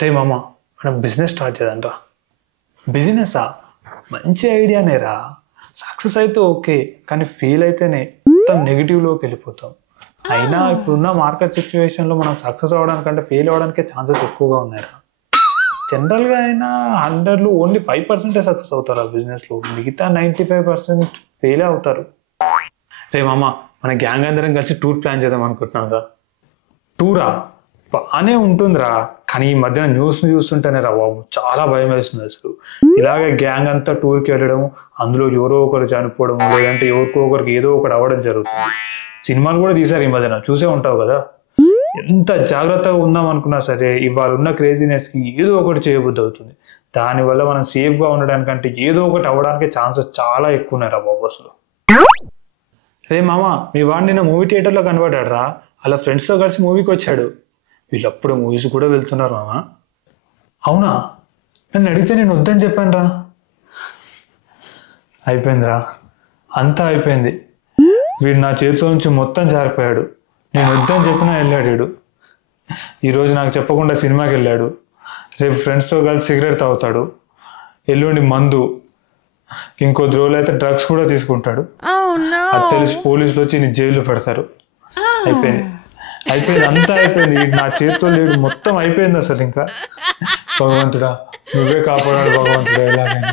రే మామ మనం business start చేద్దాంరా. బిజినెసా మంచి ఐడియానేరా. సక్సెస్ అయితే ఓకే, కానీ ఫెయిల్ అయితేనే మొత్తం నెగిటివ్లోకి వెళ్ళిపోతాం. అయినా ఇప్పుడున్న మార్కెట్ సిచ్యువేషన్లో మనం సక్సెస్ అవ్వడానికంటే ఫెయిల్ అవ్వడానికే ఛాన్సెస్ ఎక్కువగా ఉన్నాయిరా. జనరల్గా అయినా 100లో ఓన్లీ 5% సక్సెస్ అవుతారు ఆ బిజినెస్లో, మిగతా 95% ఫెయిలే అవుతారు. రే మామ మన గ్యాంగ్ అందరం కలిసి టూర్ ప్లాన్ చేద్దాం అనుకుంటున్నాం రా. టూరా బాగానే ఉంటుందిరా, కానీ ఈ మధ్యన న్యూస్ చూస్తుంటేనే రా బాబు చాలా భయం వేస్తుంది అసలు. ఇలాగే గ్యాంగ్ అంతా టూర్కి వెళ్ళడం, అందులో ఎవరో ఒకరు చనిపోవడం, లేదంటే ఎవరికో ఒకరికి ఏదో ఒకటి అవ్వడం జరుగుతుంది. సినిమాలు కూడా తీశారు ఈ మధ్యన, చూసే ఉంటావు కదా. ఎంత జాగ్రత్తగా ఉందాం అనుకున్నా సరే ఇవాళ ఉన్న క్రేజీనెస్కి ఏదో ఒకటి చేయబుద్ధి అవుతుంది. దానివల్ల మనం సేఫ్గా ఉండడానికంటే ఏదో ఒకటి అవ్వడానికి ఛాన్సెస్ చాలా ఎక్కువ ఉన్నాయి రా బాబు అసలు. రే మామ మీ వాడిని నిన్న మూవీ థియేటర్లో కనబడ్డాడు రా, అలా ఫ్రెండ్స్తో కలిసి మూవీకి వచ్చాడు. వీళ్ళప్పుడు మూవీస్ కూడా వెళ్తున్నారు మామ. అవునా, నన్ను అడిగితే నేను వద్దని చెప్పాను రా. అయిపోయిందిరా, అంతా అయిపోయింది. వీడు నా చేతిలో నుంచి మొత్తం జారిపోయాడు. నేను వద్దని చెప్పినా వెళ్ళాడు వీడు. ఈరోజు నాకు చెప్పకుండా సినిమాకి వెళ్ళాడు, రేపు ఫ్రెండ్స్తో కలిసి సిగరెట్ తాగుతాడు, ఎల్లుండి మందు, ఇంకొద్ది రోజులు అయితే డ్రగ్స్ కూడా తీసుకుంటాడు. అది తెలిసి పోలీసులు వచ్చి నీ జైల్లో పెడతారు. అయిపోయింది అయిపోయింది, అంతా అయిపోయింది. నా చేతిలో లేడు, మొత్తం అయిపోయింది అసలు. ఇంకా భగవంతుడా నువ్వే కాపాడాడు భగవంతుడా, ఎలాగైనా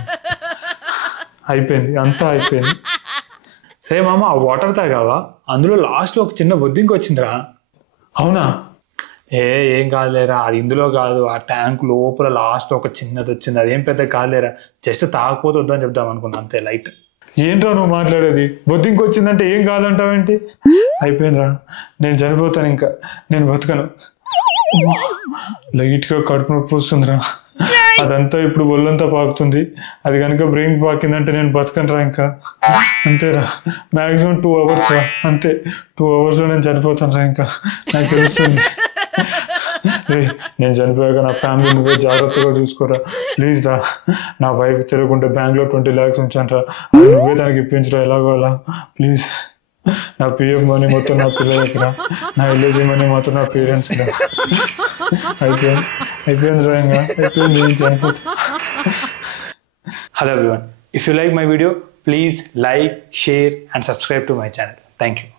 అయిపోయింది, అంతా అయిపోయింది. రే మామ ఆ వాటర్ తాగావా? అందులో లాస్ట్లో ఒక చిన్న బొద్దింక వచ్చిందిరా. అవునా? ఏం కాదులేరా, అది ఇందులో కాదు, ఆ ట్యాంక్ లోపల లాస్ట్ ఒక చిన్నది వచ్చింది, అదేం పెద్ద కాదులేరా, జస్ట్ తాగకపోతే వద్దని చెప్దాం అనుకున్నా అంతే, లైట్. ఏంట్రా నువ్వు మాట్లాడేది? బొద్దింక వచ్చిందంటే ఏం కాదంటావేంటి? అయిపోయిందిరా, నేను చనిపోతాను, ఇంకా నేను బతకను. లైట్గా కడుపు నొప్పి వస్తుందిరా, అదంతా ఇప్పుడు ఒళ్ళంతా పాకుతుంది. అది కనుక బ్రెయిన్ పాకిందంటే నేను బతకనురా ఇంకా. అంతేరా, మ్యాక్సిమం 2 hours రా, అంతే. 2 hours నేను చనిపోతాను రా, ఇంకా నాకు తెలుస్తుంది. నేను చనిపోయాక నా ఫ్యామిలీ నువ్వే జాగ్రత్తగా చూసుకోరా ప్లీజ్ రా. నా వైఫ్ తిరగకుంటే బ్యాంక్లో 20 lakhs ఉంచాను రా, అది నువ్వే తనకి ఇప్పించరా ఎలాగో అలా ప్లీజ్. నా పిఎఫ్ మనీ మొత్తం నా పిల్లలకి రా, నా ఎల్ఐసి మనీ మొత్తం నా పేరెంట్స్ రా. అయిపోయింది రా, ఇంకా అయిపోయింది, నేను చనిపోతా. Hello everyone, if you like my video please like, share and subscribe to my channel. Thank you.